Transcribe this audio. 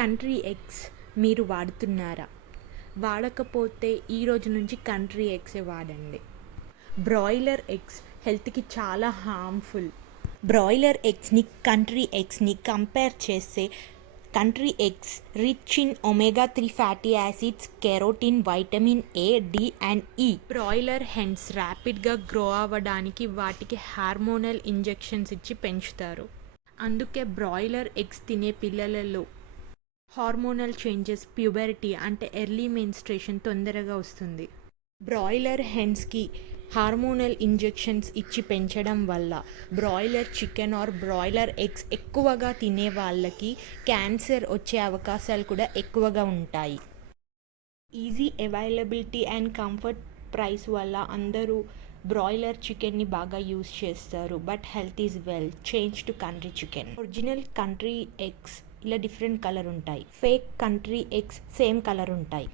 Country eggs మీరు వాడుతున్నారా? వాడకపోతే ఈరోజు నుంచి కంట్రీ ఎగ్సే వాడండి. బ్రాయిలర్ ఎగ్స్ హెల్త్‌కి చాలా హార్మ్‌ఫుల్. బ్రాయిలర్ ఎగ్స్‌ని, కంట్రీ ఎగ్స్‌ని కంపేర్ చేస్తే country eggs rich in omega 3 fatty acids, carotene, vitamin A, D and E. Broiler hens ర్యాపిడ్గా గ్రో అవ్వడానికి వాటికి హార్మోనల్ ఇంజెక్షన్స్ ఇచ్చి పెంచుతారు. అందుకే బ్రాయిలర్ ఎగ్స్ తినే పిల్లలలో హార్మోనల్ చేంజెస్, ప్యూబెర్టీ అంటే ఎర్లీ మెన్స్ట్రేషన్ తొందరగా వస్తుంది. బ్రాయిలర్ హెన్స్కి హార్మోనల్ ఇంజెక్షన్స్ ఇచ్చి పెంచడం వల్ల broiler chicken or broiler eggs ఎక్కువగా తినే వాళ్ళకి క్యాన్సర్ వచ్చే అవకాశాలు కూడా ఎక్కువగా ఉంటాయి. Easy availability and comfort price వల్ల అందరూ బ్రాయిలర్ చికెన్ని బాగా యూస్ చేస్తారు. But health is well, change to country chicken. Original country eggs ఇలా డిఫరెంట్ కలర్ ఉంటాయి. Fake country eggs same colour ఉంటాయి.